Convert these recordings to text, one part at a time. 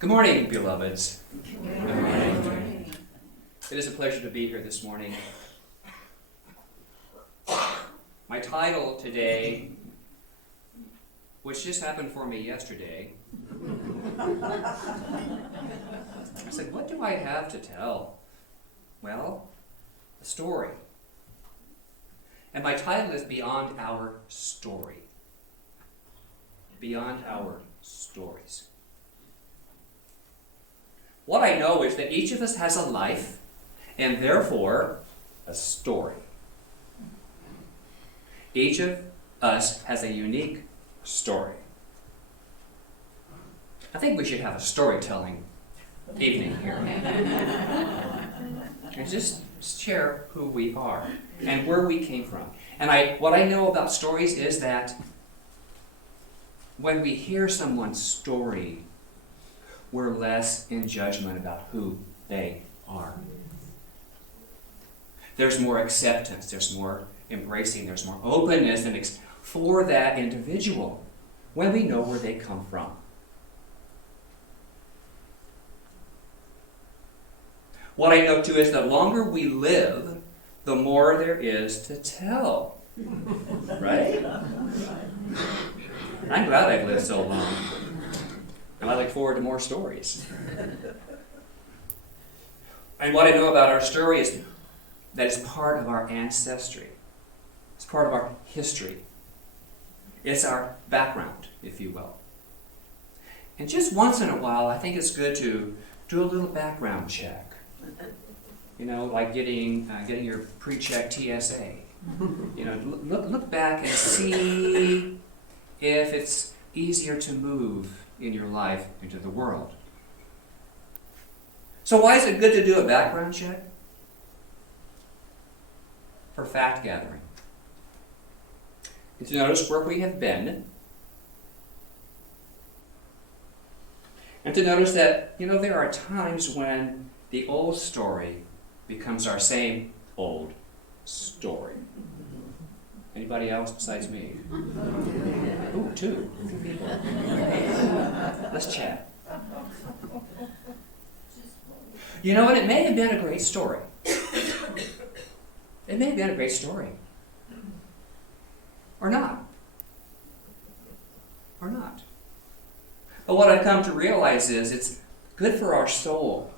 Good morning, beloveds. Good morning. It is a pleasure to be here this morning. My title today, which just happened for me yesterday, I said, what do I have to tell? Well, a story. And my title is Beyond Our Story. Beyond Our Stories. What I know is that each of us has a life, and therefore, a story. Each of us has a unique story. I think we should have a storytelling evening here. And just share who we are and where we came from. And what I know about stories is that when we hear someone's story, we're less in judgment about who they are. There's more acceptance, there's more embracing, there's more openness for that individual when we know where they come from. What I know too is the longer we live, the more there is to tell. Right? I'm glad I've lived so long. And I look forward to more stories. And what I know about our story is that it's part of our ancestry. It's part of our history. It's our background, if you will. And just once in a while, I think it's good to do a little background check. You know, like getting your pre-check TSA. You know, look back and see if it's easier to move in your life into the world. So why is it good to do a background check? For fact gathering. And to notice where we have been. And to notice that, you know, there are times when the old story becomes our same old story. Anybody else besides me? Ooh, two people. Let's chat. You know what? It may have been a great story. It may have been a great story. Or not. Or not. But what I've come to realize is it's good for our soul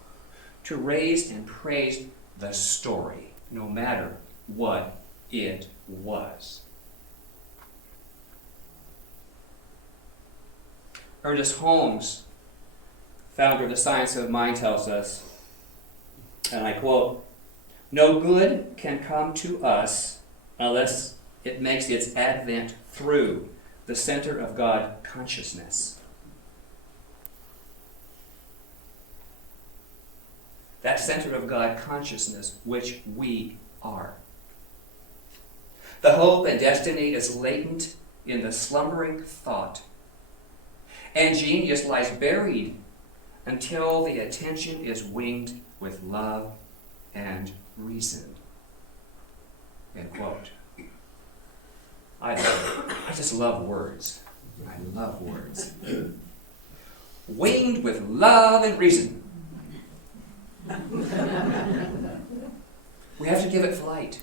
to raise and praise the story, no matter what it was. Ernest Holmes, founder of the Science of Mind, tells us, and I quote, "No good can come to us unless it makes its advent through the center of God consciousness." That center of God consciousness, which we are. The hope and destiny is latent in the slumbering thought, and genius lies buried until the attention is winged with love and reason. End quote. I just love words. I love words. Winged with love and reason. We have to give it flight.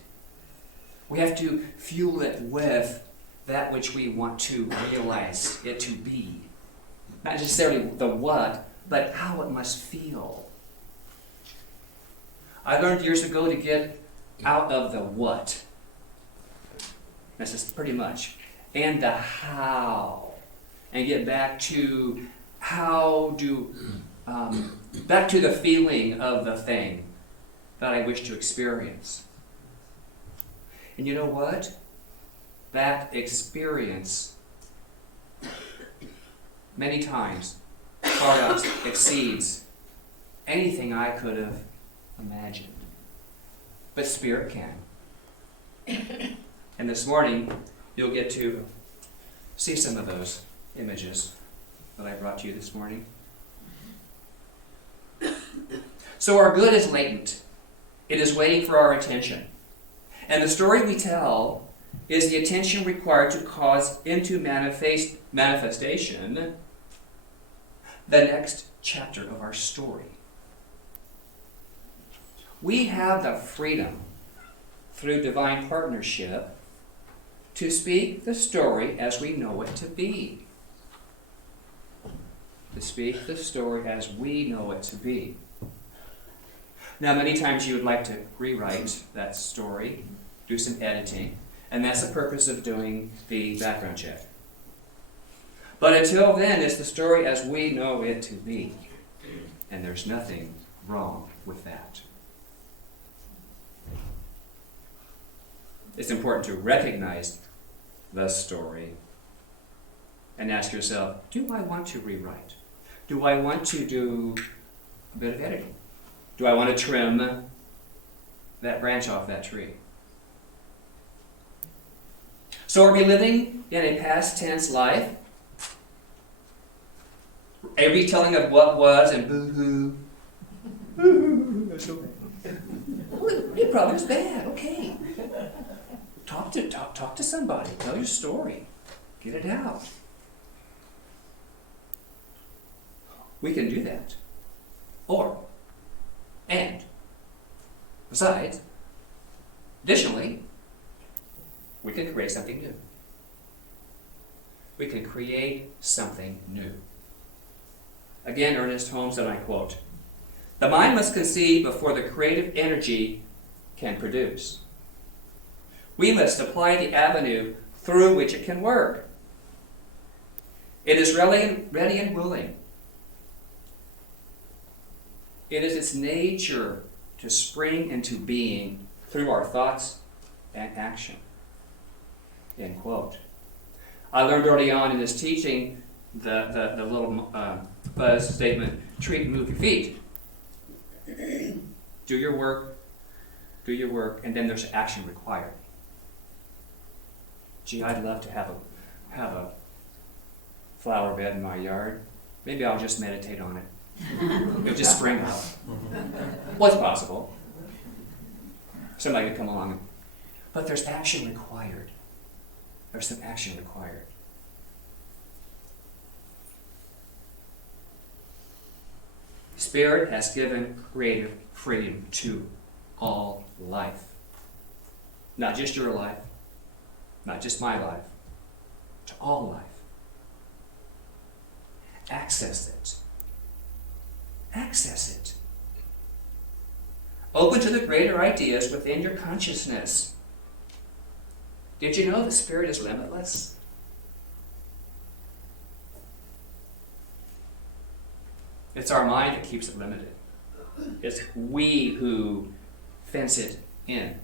We have to fuel it with that which we want to realize it to be. Not necessarily the what, but how it must feel. I learned years ago to get out of the what. That's just pretty much. And the how. And get back to back to the feeling of the thing that I wish to experience. And you know what? That experience many times far exceeds anything I could have imagined. But Spirit can. And this morning, you'll get to see some of those images that I brought to you this morning. So our good is latent. It is waiting for our attention. And the story we tell is the attention required to cause into manifestation the next chapter of our story. We have the freedom, through divine partnership, to speak the story as we know it to be. To speak the story as we know it to be. Now, many times you would like to rewrite that story, do some editing, and that's the purpose of doing the background check. But until then, it's the story as we know it to be. And there's nothing wrong with that. It's important to recognize the story and ask yourself, do I want to rewrite? Do I want to do a bit of editing? Do I want to trim that branch off that tree? So are we living in a past tense life? A retelling of what was and boo-hoo. Boo-hoo, that's okay. It probably was bad, okay. Talk to somebody. Tell your story. Get it out. We can do that. And, besides, additionally, we can create something new. We can create something new. Again, Ernest Holmes, and I quote, "The mind must conceive before the creative energy can produce. We must apply the avenue through which it can work. It is ready and willing. It is its nature to spring into being through our thoughts and action." End quote. I learned early on in this teaching the little buzz statement, treat and move your feet. Do your work, and then there's action required. Gee, I'd love to have a flower bed in my yard. Maybe I'll just meditate on it. It'll just spring up. Well, it's possible. Somebody could come along. But there's action required. There's some action required. Spirit has given creative freedom to all life. Not just your life, not just my life, to all life. Access it. Access it. Open to the greater ideas within your consciousness. Did you know the Spirit is limitless? It's our mind that keeps it limited. It's we who fence it in.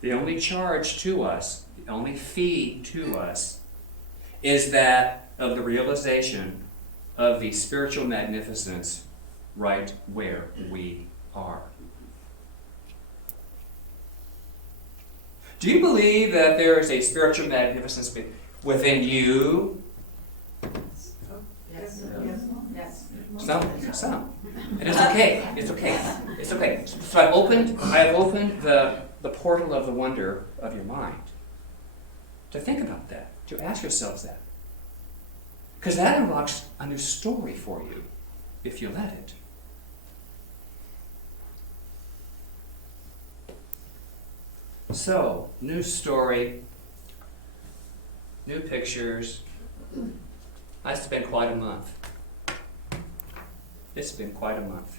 The only charge to us, the only fee to us, is that of the realization of the spiritual magnificence right where we are. Do you believe that there is a spiritual magnificence within you? Yes. Some. And it's okay. It's okay. It's okay. So I have opened the portal of the wonder of your mind to think about that, to ask yourselves that. Because that unlocks a new story for you if you let it. So, new story, new pictures. It's been quite a month. It's been quite a month.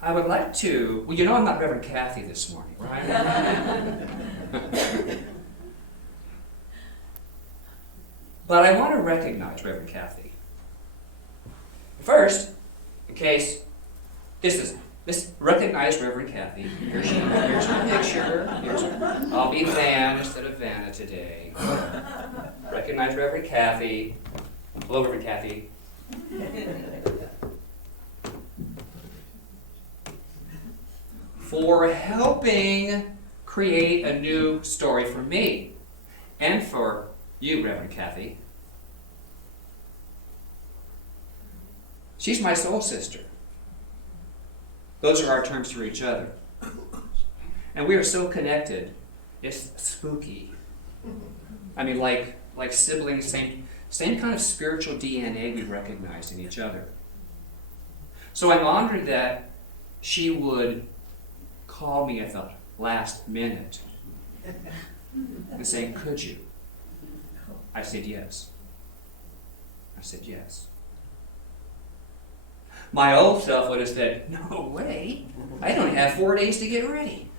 I would like to, well, you know I'm not Reverend Kathy this morning, right? But I want to recognize Reverend Kathy. First, in case this recognize Reverend Kathy. Here's my picture. I'll be Van instead of Vanna today. Recognize Reverend Kathy. Hello, Reverend Kathy. For helping create a new story for me and for you, Reverend Kathy. She's my soul sister. Those are our terms for each other. And we are so connected It's spooky. I mean, like siblings, same kind of spiritual DNA we recognize in each other. So I'm honored that she would call me at the last minute and saying, "Could you?" I said yes. I said yes. My old self would have said, "No way. I only have 4 days to get ready."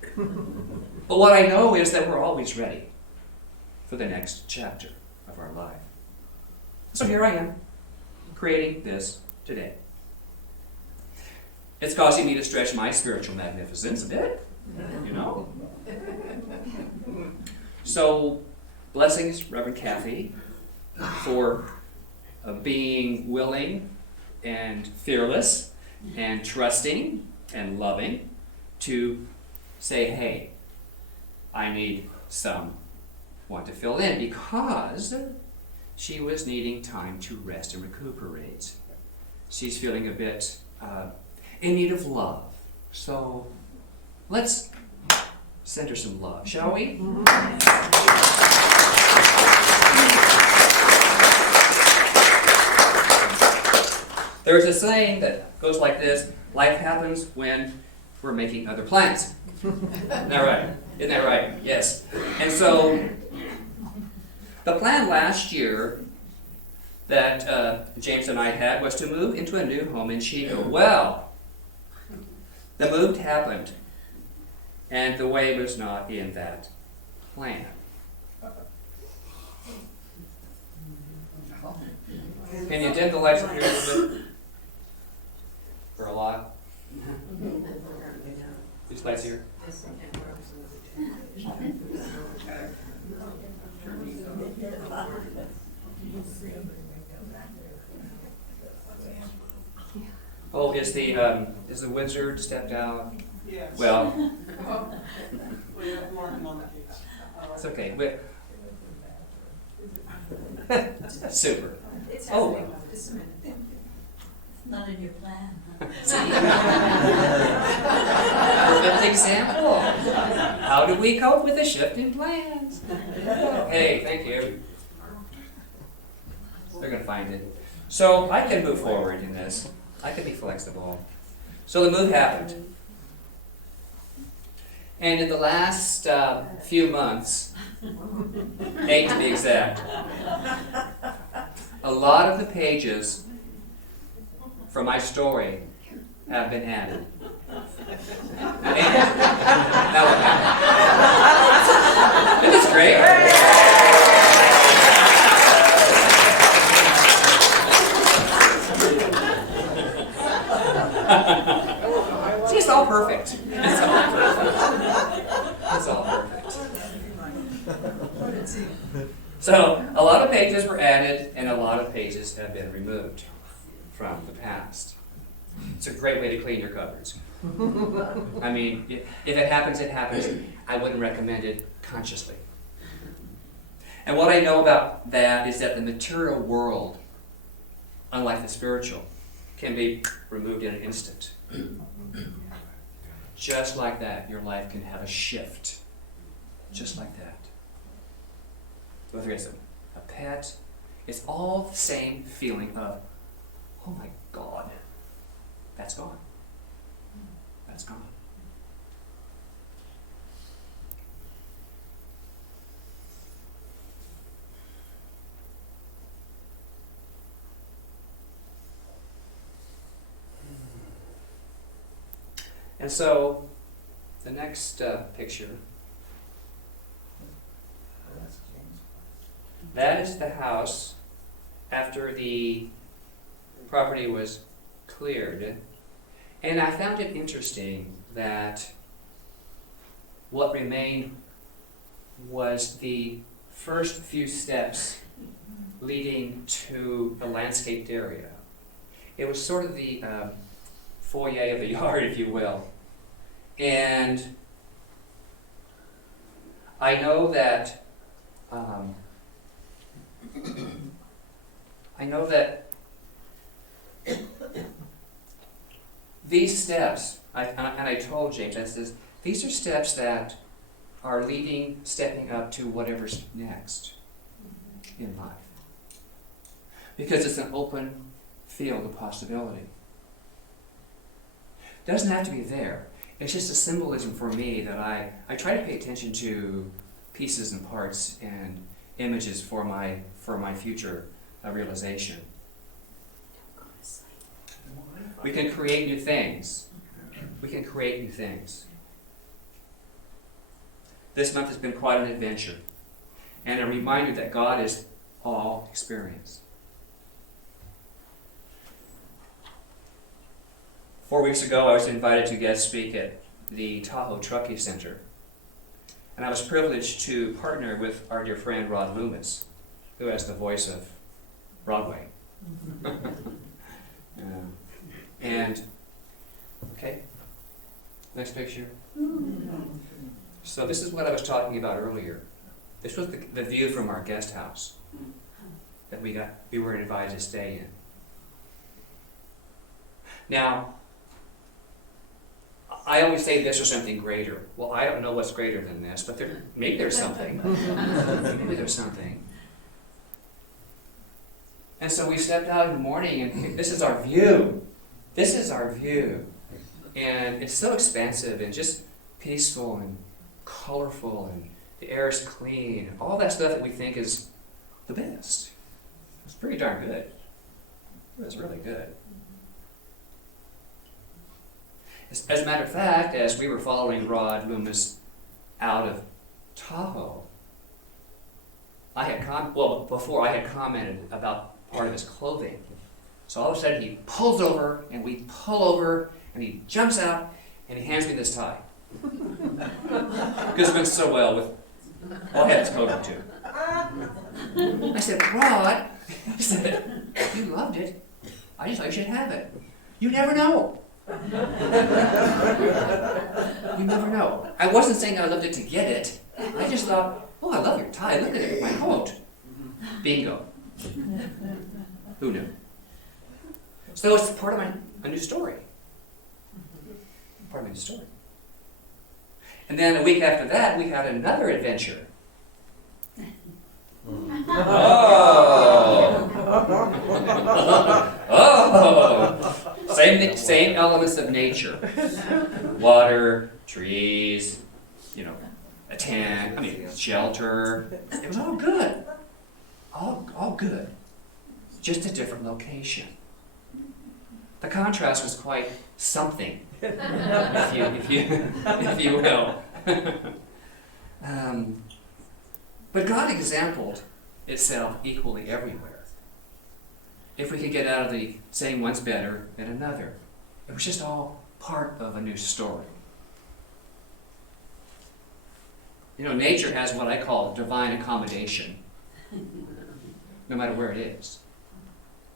But what I know is that we're always ready for the next chapter of our life. So here I am, creating this today. It's causing me to stretch my spiritual magnificence a bit, you know. So, blessings, Reverend Kathy, for being willing and fearless and trusting and loving to say, "Hey, I need someone to fill in," because she was needing time to rest and recuperate. She's feeling a bit in need of love. So let's send her some love, shall we? There's a saying that goes like this: life happens when we're making other plans. Isn't that right? Isn't that right? Yes. And so the plan last year that James and I had was to move into a new home in Chico. Well, the move happened, and the way was not in that plan. Can you dim the lights up here a little bit? Or a lot? These lights here. Oh, is the wizard stepped out? Yes. Well, We have Martin on the case. it's okay. Super. It's Oh. happening. Just a minute. It's not in your plan. See? Perfect example. How do we cope with a shift in plans? Hey, thank you. They're going to find it. So I can move forward in this. I can be flexible. So the move happened. And in the last few months, 8 to be exact, a lot of the pages from my story have been added. And now what happened? Isn't this great? See, it's all perfect. It's all perfect. It's all perfect. So, a lot of pages were added, and a lot of pages have been removed from the past. It's a great way to clean your cupboards. I mean, if it happens, it happens. I wouldn't recommend it consciously. And what I know about that is that the material world, unlike the spiritual, can be removed in an instant. Just like that, your life can have a shift. Just like that. Whether it's a pet, it's all the same feeling of, oh my God, that's gone. That's gone. And so, the next picture, that is the house after the property was cleared. And I found it interesting that what remained was the first few steps leading to the landscaped area. It was sort of the foyer of the yard, if you will. And I know that these steps, and I told James, I says, these are steps that are leading, stepping up to whatever's next in life. Because it's an open field of possibility. It doesn't have to be there. It's just a symbolism for me that I try to pay attention to pieces and parts and images for my future realization. We can create new things. We can create new things. This month has been quite an adventure, and a reminder that God is all experience. 4 weeks ago, I was invited to guest speak at the Tahoe Truckee Center, and I was privileged to partner with our dear friend Rod Loomis, who has the voice of Broadway. And, okay, next picture. So this is what I was talking about earlier. This was the view from our guest house that we were invited to stay in. Now, I always say this or something greater. Well, I don't know what's greater than this, but maybe there's something. Maybe there's something. And so we stepped out in the morning, and this is our view. This is our view. And it's so expansive and just peaceful and colorful, and the air is clean, and all that stuff that we think is the best. It's pretty darn good. It was really good. As a matter of fact, as we were following Rod Loomis out of Tahoe, before I had commented about part of his clothing. So all of a sudden he pulls over, and we pull over, and he jumps out, and he hands me this tie. Because it went so well with all I had this coat too. I said, Rod, he said, you loved it. I just thought you should have it. You never know. You never know. I wasn't saying I loved it to get it. I just thought, oh, I love your tie. Look at it, my coat. Bingo. Who knew? So it's part of a new story. Part of my new story. And then a week after that, we had another adventure. Same elements of nature. Water, trees, a tent, shelter. It was all good. All good. Just a different location. The contrast was quite something, if you will. But God exampled itself equally everywhere. If we could get out of the saying one's better than another. It was just all part of a new story. Nature has what I call divine accommodation, no matter where it is.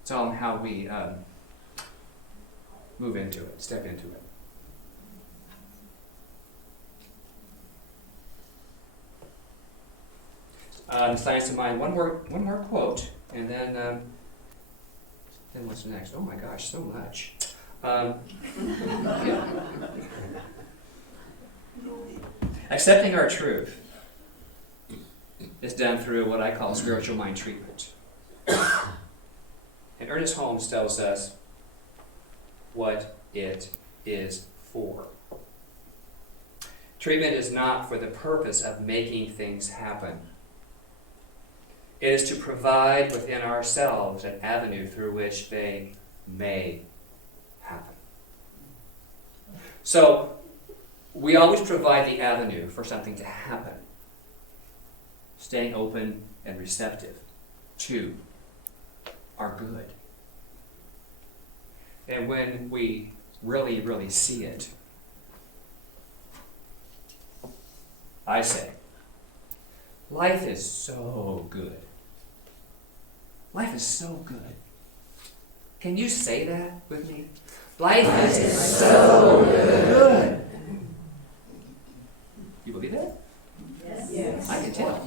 It's all in how we move into it, step into it. Science of Mind. One more quote, and then what's next? Oh my gosh, so much. Accepting our truth is done through what I call spiritual mind treatment. And Ernest Holmes tells us what it is for. Treatment is not for the purpose of making things happen. It is to provide within ourselves an avenue through which they may happen. So, we always provide the avenue for something to happen, staying open and receptive to our good. And when we really, really see it, I say, life is so good. Life is so good. Can you say that with me? Life is so good. You believe that? Yes. I can tell.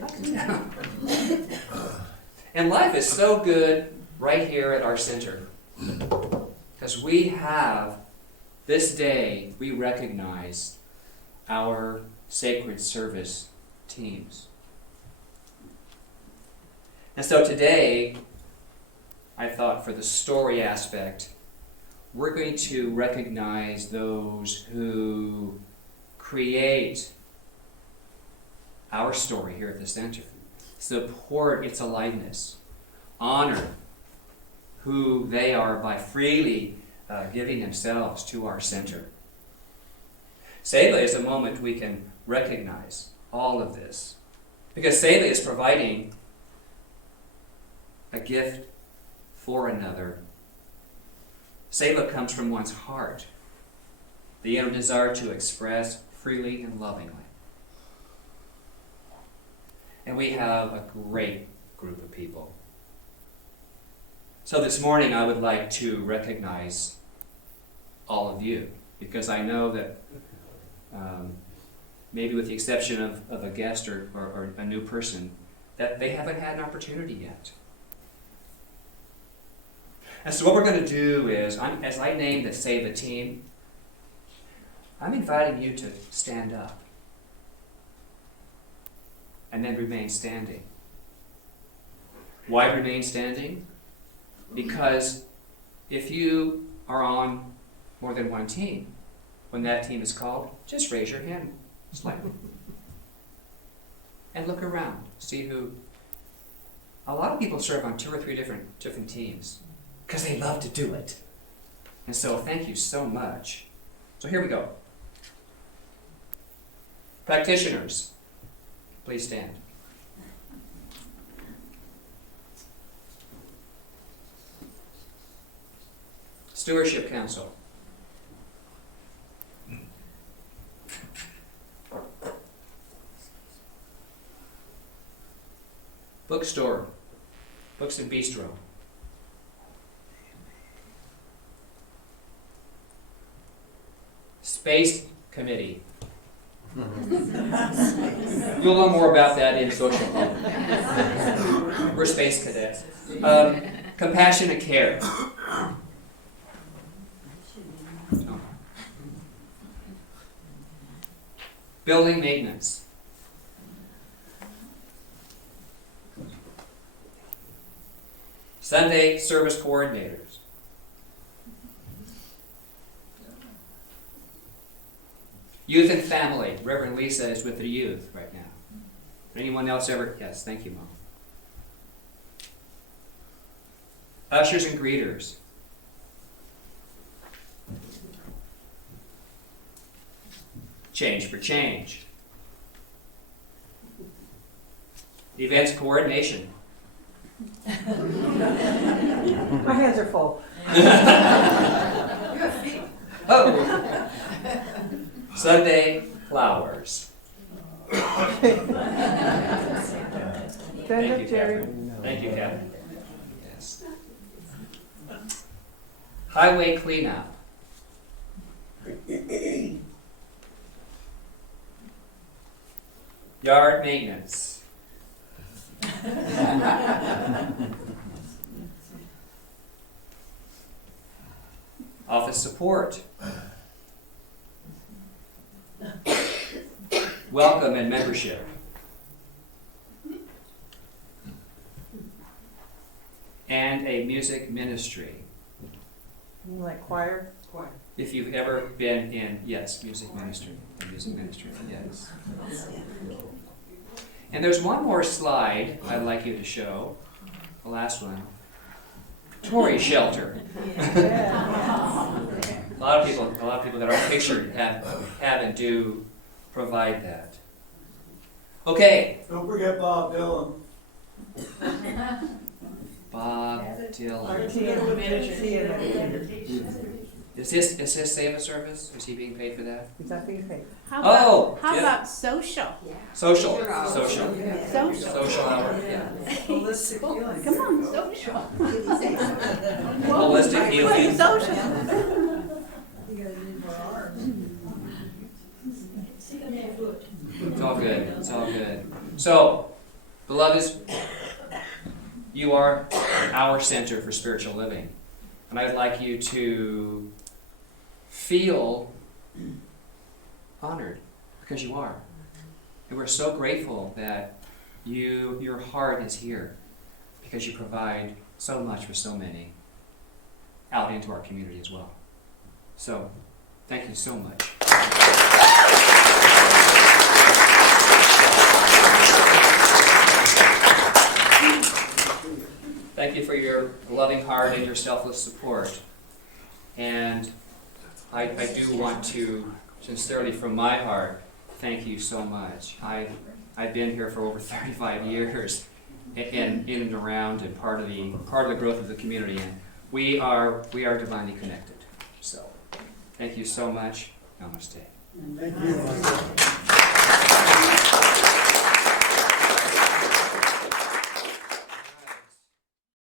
I can tell. And life is so good right here at our center. Because we have, this day, we recognize our sacred service teams. And so today, I thought for the story aspect, we're going to recognize those who create our story here at the center, support its aliveness, honor who they are by freely giving themselves to our center. Seva is a moment we can recognize all of this, because Seva is providing a gift for another. Seva comes from one's heart, the inner desire to express freely and lovingly. And we have a great group of people. So this morning I would like to recognize all of you, because I know that maybe with the exception of a guest or a new person, that they haven't had an opportunity yet. And so what we're going to do is, as I name the Seva team, I'm inviting you to stand up and then remain standing. Why remain standing? Because if you are on more than one team, when that team is called, just raise your hand slightly. And look around. See who. A lot of people serve on 2 or 3 different teams because they love to do it. And so thank you so much. So here we go. Practitioners, please stand. Stewardship Council. Bookstore, Books and Bistro. Space Committee. You'll learn more about that in social. We're space cadets. Compassionate Care. Building Maintenance. Sunday Service Coordinators. Youth and Family. Reverend Lisa is with the youth right now. Anyone else ever? Yes, thank you, Mom. Ushers and Greeters. Change for Change. Events Coordination. My hands are full. Oh! Sunday Flowers. Thank you, Catherine. Thank you, Catherine. Yes. Highway Cleanup. Yard Maintenance. Office Support. Welcome and Membership. And a Music Ministry. You like choir? Choir. If you've ever been in, yes, music ministry, yes. And there's one more slide I'd like you to show, the last one. Tory Shelter. A lot of people that are pictured have and do provide that. Okay. Don't forget Bob Dylan. Bob Dylan. Is this Save a Service? Is he being paid for that? Is that being paid? How Oh, about, yeah. about social? Social hour, Social. yeah. Holistic healing. Come on, social. Holistic healing. Social. It's all good. It's all good. So, beloveds, you are our center for spiritual living. And I'd like you to feel honored, because you are. And we're so grateful that your heart is here because you provide so much for so many out into our community as well. So, thank you so much. Thank you for your loving heart and your selfless support. And I do want to, sincerely from my heart, thank you so much. I've been here for over 35 years and in and around and part of the growth of the community, and we are divinely connected. So thank you so much. Namaste. Thank you.